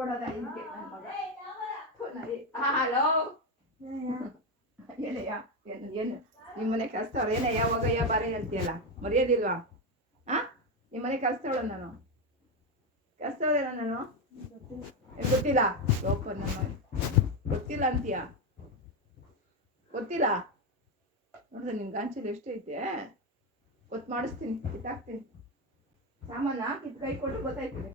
ಓಡೋದ ಇದಕ್ಕೆ ನನ್ನ ಮಗ. ಹಲೋ ಏನಯ್ಯ, ಏನು ನಿಮ್ಮನೆ ಕಲ್ಸ್ತವ್ರು ಏನಯ್ಯ, ಹೋಗಯ್ಯ ಬಾರಿ ಅಂತೀಯಲ್ಲ, ಮರ್ಯಾದಿಲ್ವಾ? ನಿಮ್ಮನೆ ಕಲ್ಸ್ತವಳ ನಾನು, ಕಲ್ಸ್ತವ್ರೇನ ನಾನು? ಗೊತ್ತಿಲ್ಲ ಯೋಪ, ನನ್ನ ಗೊತ್ತಿಲ್ಲ ಅಂತೀಯ, ಗೊತ್ತಿಲ್ಲ ನೋಡಿದ್ರೆ ನಿನ್ ಗಾಂಚಲಿ ಎಷ್ಟೈತೆ ಗೊತ್ತು ಮಾಡಿಸ್ತೀನಿ, ಕಿತ್ತಾಕ್ತೀನಿ. ಸಾಮಾನ ಕಿತ್ತು ಕೈ ಕೊಟ್ಟರೆ ಗೊತ್ತಾಯ್ತದೆ.